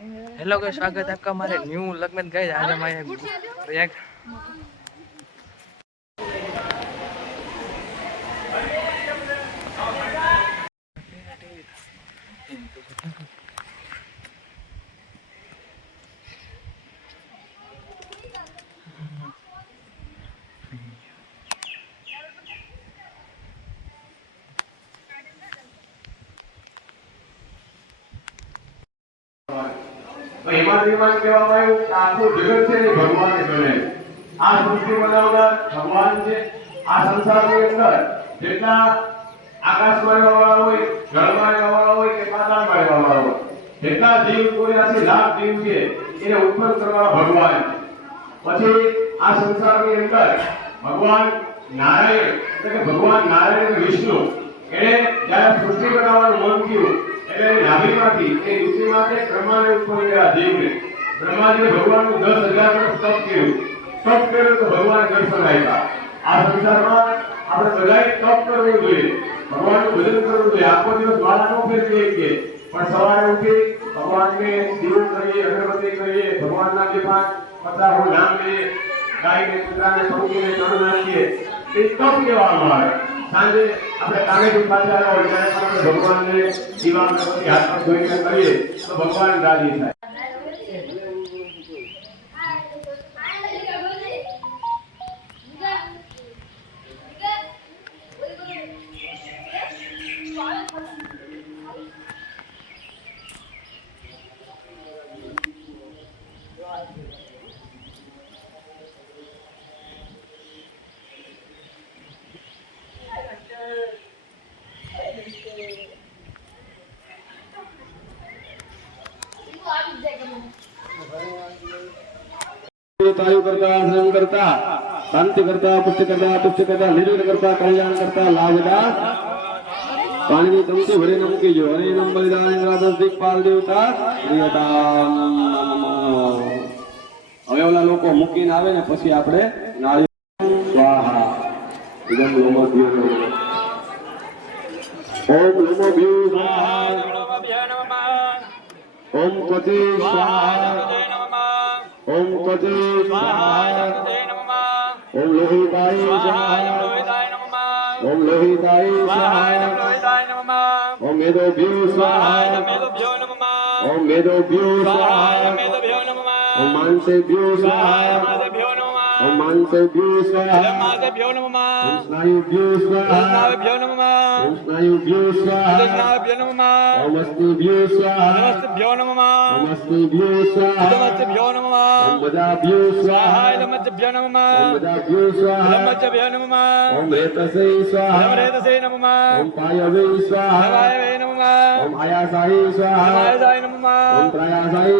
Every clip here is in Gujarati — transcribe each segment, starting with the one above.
હેલો કે સ્વાગત આપકા મારે ન્યુ લગ્ન ગઈ આજે મારે હિમાલયમાં કહેવામાં આવ્યું કે આખું જગત છે ને ભગવાને છે. આ સંસારની અંદર જેટલા આકાશમાં રહેવાવાળા હોય જળમાં રહેવાવાળા હોય કે પાતાળમાં રહેવાવાળા હોય, જેટલા જીવ ચોર્યાસી લાખ જીવ છે, એને ઉત્પન્ન કરવા ભગવાન પછી આ સંસારની અંદર ભગવાન નારાયણ, એટલે કે ભગવાન નારાયણ વિષ્ણુ, એને જ્યારે સૃષ્ટિ બનાવવાનું મન થયું એટલે નાભીમાંથી એ ઋષિમાંથી બ્રહ્માને ઉત્પન્ન કર્યા જીવને બ્રહ્માજીએ ભગવાનનું દસ હજાર વર્ષ તપ કર્યું. તપ કર્યું તો ભગવાન દર્શન આપ્યા. આ સંસારમાં આપણે બધાએ તપ કરવું જોઈએ. ભગવાનનું ભજન કરવું જોઈએ. આખો દિવસ વાળા ન ફેરવીએ છીએ. પણ સવારે ઉઠી ભગવાનને કરીએ, અગરબત્તી કરીએ, ભગવાનના જે પાંચ પચાસ નામ લઈએ ગાયને, કૂતરાને, પંખીને ચણ નાખીએ. એ તપ કહેવામાં આવે. સાંજે આપણે કામેથી પાછા હોય ત્યારે ભગવાનને દીવા હાથમાં ધોઈને કરીએ તો ભગવાન રાજી થાય. તાયુ કરતા શ્રમ કરતા શાંતિ કરતા પુષ્ટિ કરતા તુષ્ટિ કરતા નિર્વિઘ્ન કરતા કલ્યાણ કરતા લાભદા પાણીની તમતી ભરીને મૂકી જો હરે નમ બલિદાન ઇન્દ્રાદસ પાલ દેવતા હવે ઓલા લોકો મૂકીને આવે ને પછી આપણે નાળી સ્વાહા. ઇદમ લોમો ભ્યો ઓમ લોમો ભ્યો સ્વાહા. ઓમ પતિ સ્વાહા. ओम त्वजे ओम लोहिताय ओम लोहिताय ओम मेदोभ्यो स्वाहा ओम मेदोभ्यो स्वाहा ओम मानसेभ्यो स्वाहा ఓం మాంసేభ్యో స్వాహ ఓం మాంసేభ్యో నమః ఓం స్నాయుభ్యో స్వాహ ఓం స్నాయుభ్యో నమః ఓం స్నాయుభ్యో స్వాహ ఓం స్నాయుభ్యో నమః ఓం అస్తిభ్యో స్వాహ ఓం అస్తిభ్యో నమః ఓం అస్తిభ్యో స్వాహ ఓం అస్తిభ్యో నమః ఓం వదాభ్యో స్వాహ ఓం మధ్యభ్యో నమః ఓం వదాభ్యో స్వాహ ఓం మధ్యభ్యో నమః ఓం రేతసై స్వాహ ఓం రేతసై నమః ఓం పాయవై స్వాహ ఓం పాయవై స్వాహ ఓం ఆయాసాయి స్వాహ ఓం త్రయాసాయి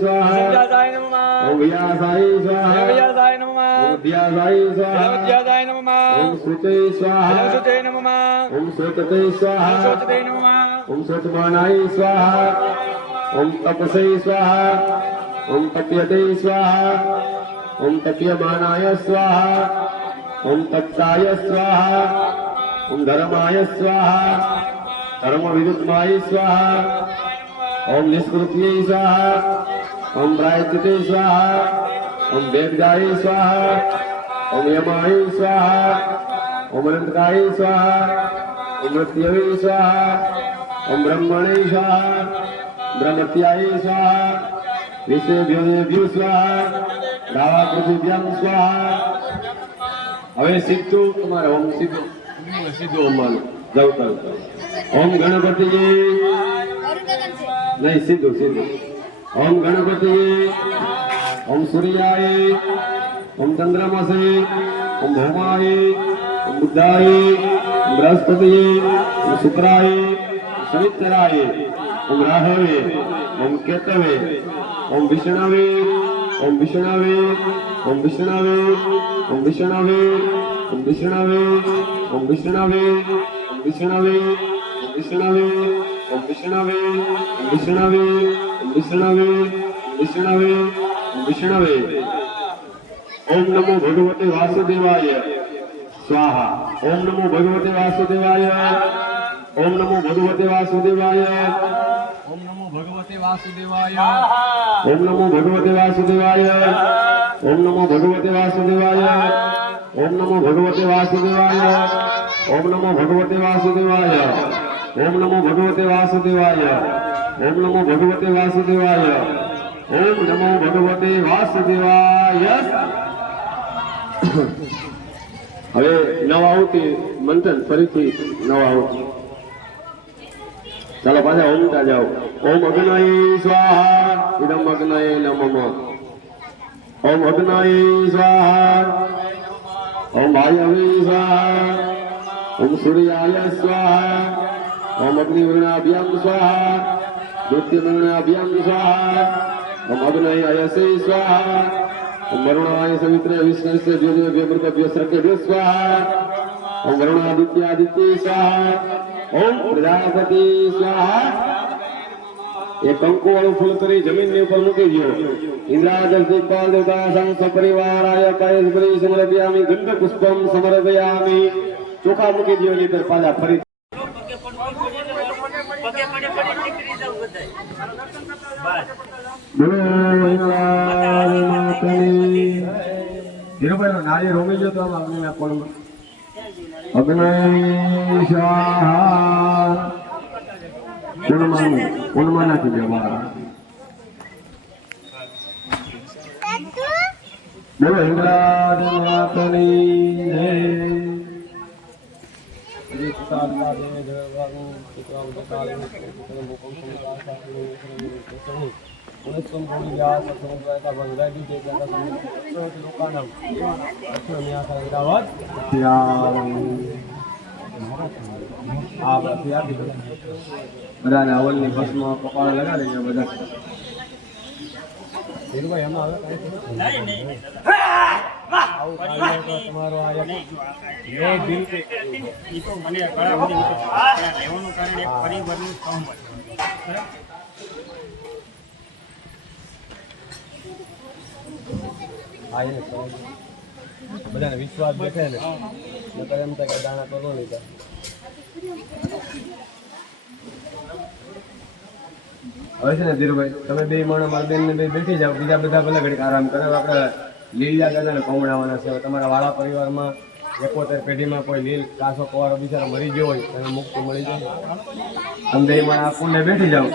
స్వాహ ఓం શયાનસાય સ્વાહા ઓમ વ્યાસાય સ્વાહા. ઓમ ધ્યાસાય સ્વાહા ઓમ શ્રુતે સ્વાહા. ઓમ શ્રુતતે સ્વાહા ઓમ સતમાનાય સ્વાહા. ઓમ તપસે સ્વાહા. ઓમ તપ્યતે સ્વાહા. ઓમ તપ્યમાનાય સ્વાહા. ઓમ તત્તાય સ્વાહા. ઓમ ધર્માય સ્વાહા. ધર્મ વિરુદ્ધમાય સ્વાહા. ઓમ નિષ્કૃત્યે સ્વાહા. ઓમ પ્રાયચિતે સ્વાહા ઓમ વેદાય સ્વાહા ઓમ યમાય સ્વાહા ઓમ અનંતકાય સ્વાહા ઓમ મૃત્યવે સ્વાહા ઓમ બ્રહ્મણે સ્વાહા બ્રહ્મત્યાય સ્વાહા વિશ્વેભ્યો સ્વાહા દાવા પૃથિવ્યામ સ્વાહા. હવે સીધું તમારે ઓમ સીધું. સીધું ઓમવાનું જવું કરું ઓમ ગણપતિજી. નહીં સીધું સીધું. ઓમ ગણપતિ ઓમ સૂર્યાય ઓમ ચંદ્રમસે ઓમ ભૌમાય ઓમ બુદ્ધાય ઓમ બૃહસ્પતિએ ઓમ શુક્રાય શનિચરાય ઓમ રાહવે ઓમ કેતવે ઓમ વિષ્ણવે ઓમ વિષ્ણવે ઓમ વિષ્ણવે ઓમ વિષ્ણવે ઓમ વિષ્ણવે ઓમ વિષ્ણવે ઓમ વિષ્ણવે ઓમ વિષ્ણવે ઓમ વિષ્ણવે ઓમ વિષ્ણવે વિષ્ણવે વિષ્ણવે વિષ્ણવે. ઓમ નમો ભગવતે વાસુદેવાય. સ્વાહા. ઓમ નમો ભગવતે વાસુદેવાય. ઓમ નમો ભગવતે વાસુદેવાય. ઓમ નમો ભગવતે વાસુદેવાય. ઓમ નમો ભગવતે વાસુદેવાય. ઓમ નમો ભગવતે વાસુદેવાય. ઓમ નમો ભગવતે વાસુદેવાય. ઓમ નમો ભગવતે વાસુદેવાય. ઓમ નમો ભગવતે વાસુદેવાય. ઓમ નમો ભગવતે વાસુદેવાય ઓમ નમો ભગવતે વાસુદેવાય હવે નવા આવતી મંથન ફરીથી નવા આવતી ચાલો પાછા ઓમતા જાઓ. ઓમ અગ્નય સ્વાહા, ઇદમ અગ્નય નમઃ. ઓમ અગ્નય સ્વાહા, ઓમ વાયવે સ્વાહા, ઓમ સૂર્યાય સ્વાહા, ઓમ અગ્નિવર્ણાભ્યામ સ્વાહા मृत्युमरणाभ्यां स्वाहा ओम अग्नय अयसे स्वाहा ओम वरुणाय सवित्रे विष्णुस्य ज्योतिभ्य मृतभ्य सर्केभ्य स्वाहा ओम वरुणादित्यादित्ये स्वाहा ओम प्रजापति स्वाहा એ કંકુ વાળું ફૂલ કરી જમીનની ઉપર મૂકી દો ઇન્દ્રાદર્શી પાલ દેવતા સંગ સપરિવારાય કાયશ્વરી સમર્પયામી ગંધ પુષ્પમ સમર્પયામી ચોખા મૂકી દો એની પર પાછા ફરી ધીરુભાઈ નાળિયેર રોમી ગયો તો આમ અગ્નિના કોણમાં અગ્નિ સ્વાહા કુણમાં નાખી દે બહાર બોલો હિંગળાજ માતની. શાકભાજી જે જગત લોકાનામ આ બાકી આપી બધાને અવલની બસમાં કપાળ લગાડી બધા. એમાં બધાને વિશ્વાસ બેઠે ને. નકર એમ થાય કે દાણા કરો નહીં હવે છે ને ધીરુભાઈ, તમે બે માણસ મારા બેન ને બેઠી જાઓ. બીજા બધા ભલે ઘડીક આરામ કરે, આપણે લીલા દાદાને કોમડાવવાના છે. તમારા વાળા પરિવારમાં એકોતેર પેઢીમાં કોઈ લીલ, કાસો, કવારો બિચારો મરી ગયો હોય, એને મુક્તિ મળી જાય. તમે બે માણસ આ કુંડે બેઠી જાઓ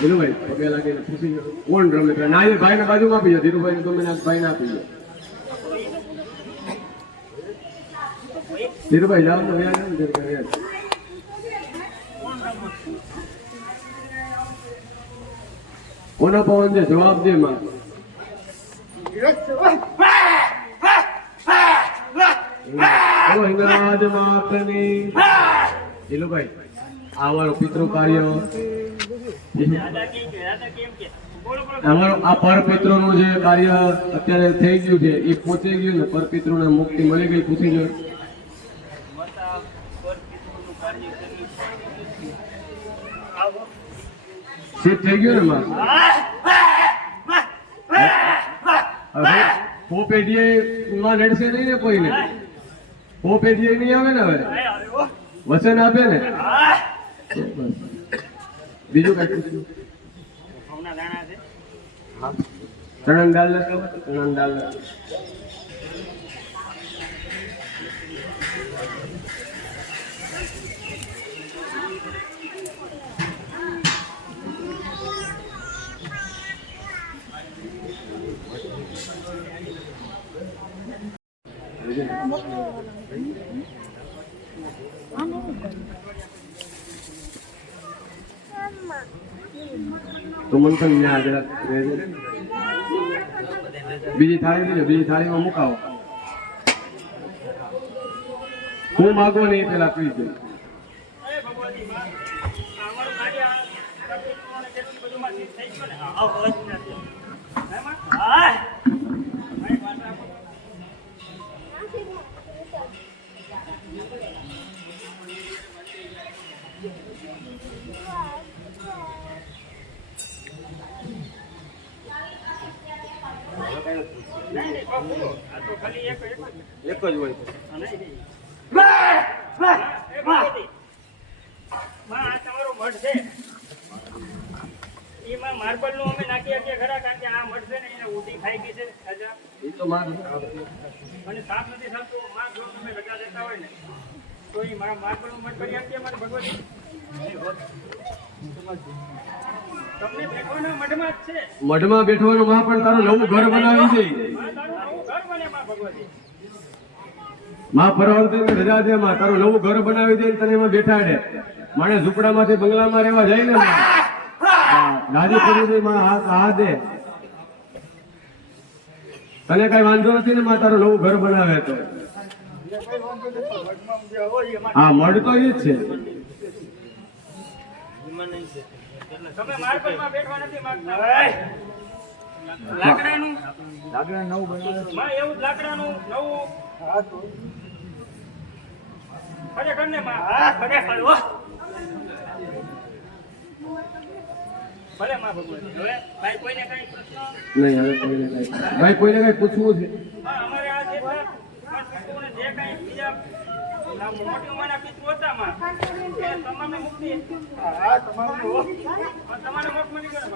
ધીરુભાઈ, પગે લાગીને ખુશી કોણ રમે? ના એ ભાઈને બાજુમાં આપી જાય ધીરુભાઈ તમે ના આપી જાય ધીરુભાઈ જાઓ તો વ્યાજ ને ધીરુભાઈ પવન છે? જવાબ દે માં બોલો વિરાજ માતની દિલુભાઈ આવર કાર્ય. અમારું આ પરપિતૃનું જે કાર્ય અત્યારે થઈ ગયું છે એ પહોંચી ગયું ને પરપિતૃને મુક્તિ મળી ગઈ પૂછી ગયું સેટ થઈ ગયો ને માં પોપેટીએ માં નડશે નહીં ને કોઈને? હો પેઢી નહીં આવે ને હવે? વચન આપે ને? બીજું કઈ ચણન દાલ ચણન દાલ તો મંથન જરાક રહેજો. બીજી થાળી લેજો, બીજી થાળીમાં મુકાવો હું માગો ને એ પેલા પી દો અરે એક જ હોય શકીએ ને માર સાફ નથી થતું માં જો તમે રજા દેતા હોય ને તો એ મારા માર્બલનું મઠ કરી આપીએ મારે ભગવતી મઢમાં બેઠવાનું માં પણ તારું નવું ઘર બનાવી છે. માં ફરવાડતી રજા દે માં. તારું નવું ઘર બનાવી દે તને એમાં બેઠાડે માણે ઝૂંપડામાંથી બંગલામાં રહેવા જાય ને ગાદી કરી દે, માં. હા હા દે. તને કઈ વાંધો નથી ને, માં? તારું નવું ઘર બનાવે તો. હા, મઢ એ જ છે. તમે માર્બલમાં બેઠવા નથી માંગતા. લાકડાનું? માં એવું જ લાકડાનું નવું? ખરેખર ને માં. ખરેખર હો. ભલે માં ભગવાન. હવે ભાઈ કોઈને કઈ પ્રશ્ન? નહીં હવે કોઈને કઈ ભાઈ કોઈને કઈ પૂછવું છે હા, અમારે આ જેટલા પાંચ પિતૃઓને જે કાંઈ બીજા આ મોટી ઉંમરના પિતૃ હતા માં, તમામે મુક્તિ. હા, તમામે મોક્ષ મળી ગયો.